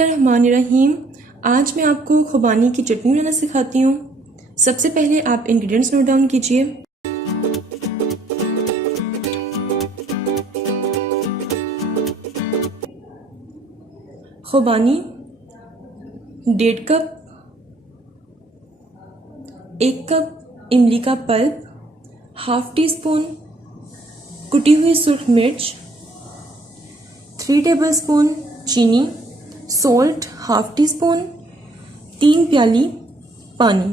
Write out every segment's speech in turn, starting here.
बिस्मिल्लाहिर्रहमानिर्रहीम। आज मैं आपको खुबानी की चटनी बनाना सिखाती हूँ। सबसे पहले आप इंग्रेडिएंट्स नोट डाउन कीजिए। खुबानी 1.5 कप, 1 कप इमली का पल्प, हाफ टी स्पून कुटी हुई सुर्ख मिर्च, 3 टेबलस्पून चीनी, सॉल्ट हाफ टी स्पून, 3 प्याली पानी।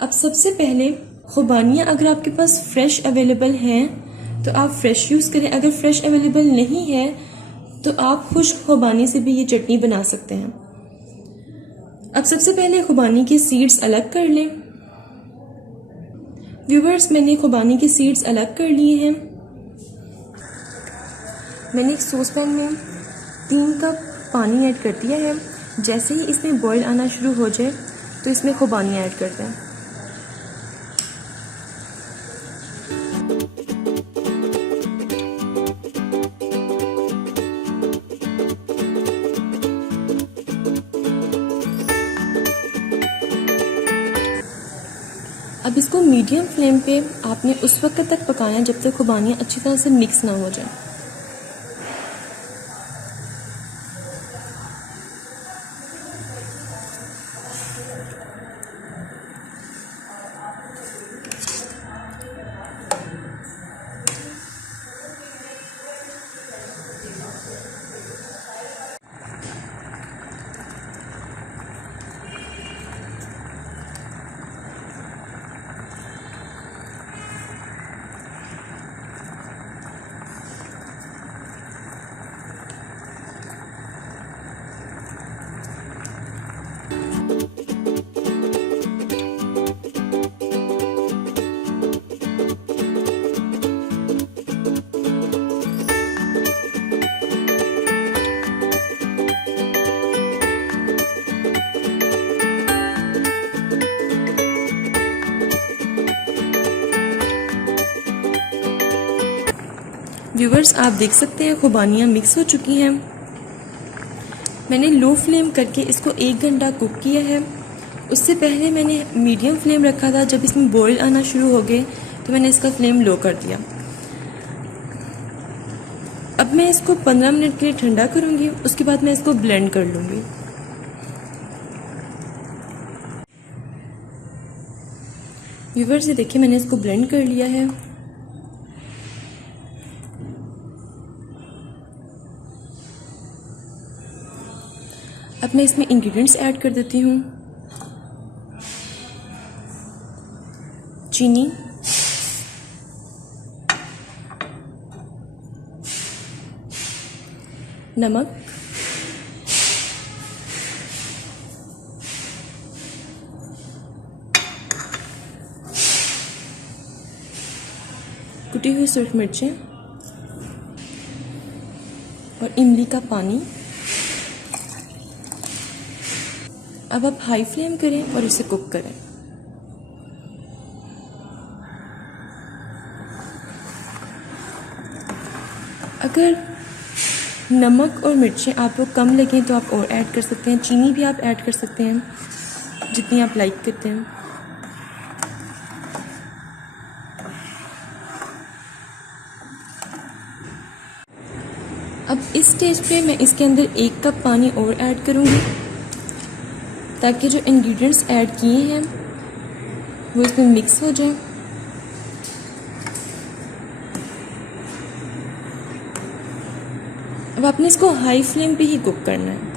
अब सबसे पहले खुबानियाँ अगर आपके पास फ्रेश अवेलेबल हैं तो आप फ्रेश यूज़ करें। अगर फ्रेश अवेलेबल नहीं है तो आप खुश्क खुबानी से भी ये चटनी बना सकते हैं। अब सबसे पहले खुबानी के सीड्स अलग कर लें। व्यूवर्स, मैंने खुबानी के सीड्स अलग कर लिए हैं। मैंने एक सॉस पैन में 3 कप पानी ऐड कर दिया है। जैसे ही इसमें बॉईल आना शुरू हो जाए तो इसमें खुबानी ऐड कर दें। अब इसको मीडियम फ्लेम पे आपने उस वक्त तक पकाना है जब तक खुबानियाँ अच्छी तरह से मिक्स ना हो जाए। व्यूवर्स, आप देख सकते हैं खुबानियाँ मिक्स हो चुकी हैं। मैंने लो फ्लेम करके इसको 1 घंटा कुक किया है। उससे पहले मैंने मीडियम फ्लेम रखा था। जब इसमें बॉईल आना शुरू हो गए तो मैंने इसका फ्लेम लो कर दिया। अब मैं इसको 15 मिनट के लिए ठंडा करूँगी। उसके बाद मैं इसको ब्लेंड कर लूँगी। व्यूवर्स, ये देखिए मैंने इसको ब्लेंड कर लिया है। अब मैं इसमें इंग्रेडिएंट्स ऐड कर देती हूँ। चीनी, नमक, कुटी हुई सुर्ख मिर्चें और इमली का पानी। अब आप हाई फ्लेम करें और इसे कुक करें। अगर नमक और मिर्चें आपको कम लगें तो आप और ऐड कर सकते हैं। चीनी भी आप ऐड कर सकते हैं जितनी आप लाइक करते हैं। अब इस स्टेज पे मैं इसके अंदर 1 कप पानी और ऐड करूँगी ताकि जो इंग्रेडिएंट्स ऐड किए हैं वो इसमें मिक्स हो जाए। अब आपने इसको हाई फ्लेम पे ही कुक करना है।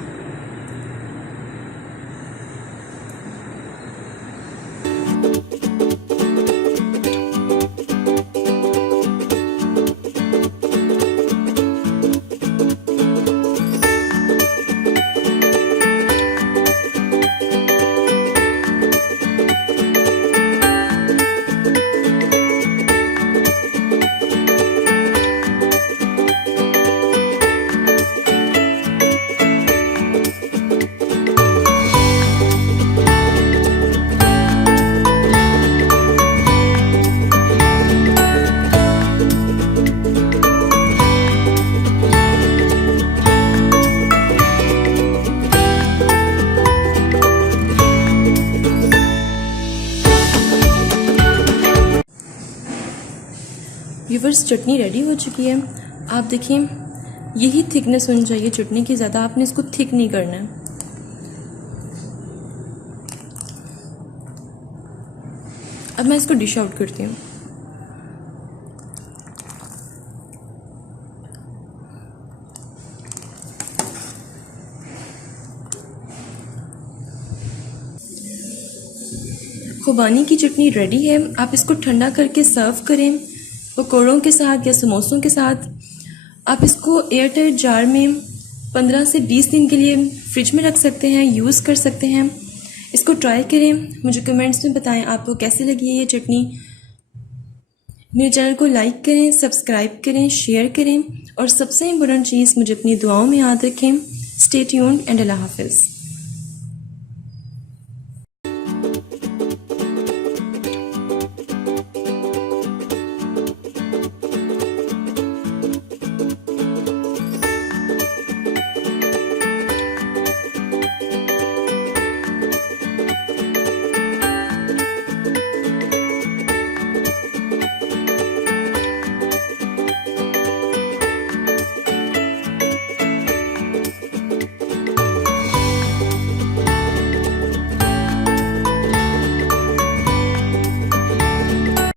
व्यूवर्स, चटनी रेडी हो चुकी है। आप देखिए, यही थिकनेस होनी चाहिए चटनी की, ज़्यादा आपने इसको थिक नहीं करना है। अब मैं इसको डिश आउट करती हूँ। खुबानी की चटनी रेडी है। आप इसको ठंडा करके सर्व करें पकौड़ों के साथ या समोसों के साथ। आप इसको एयरटाइट जार में 15 से 20 दिन के लिए फ्रिज में रख सकते हैं, यूज़ कर सकते हैं। इसको ट्राई करें, मुझे कमेंट्स में बताएं आपको कैसी लगी है ये चटनी। मेरे चैनल को लाइक करें, सब्सक्राइब करें, शेयर करें और सबसे इम्पोर्टेंट चीज़, मुझे अपनी दुआओं में याद रखें। स्टे ट्यून्ड एंड अल्लाह हाफिज़।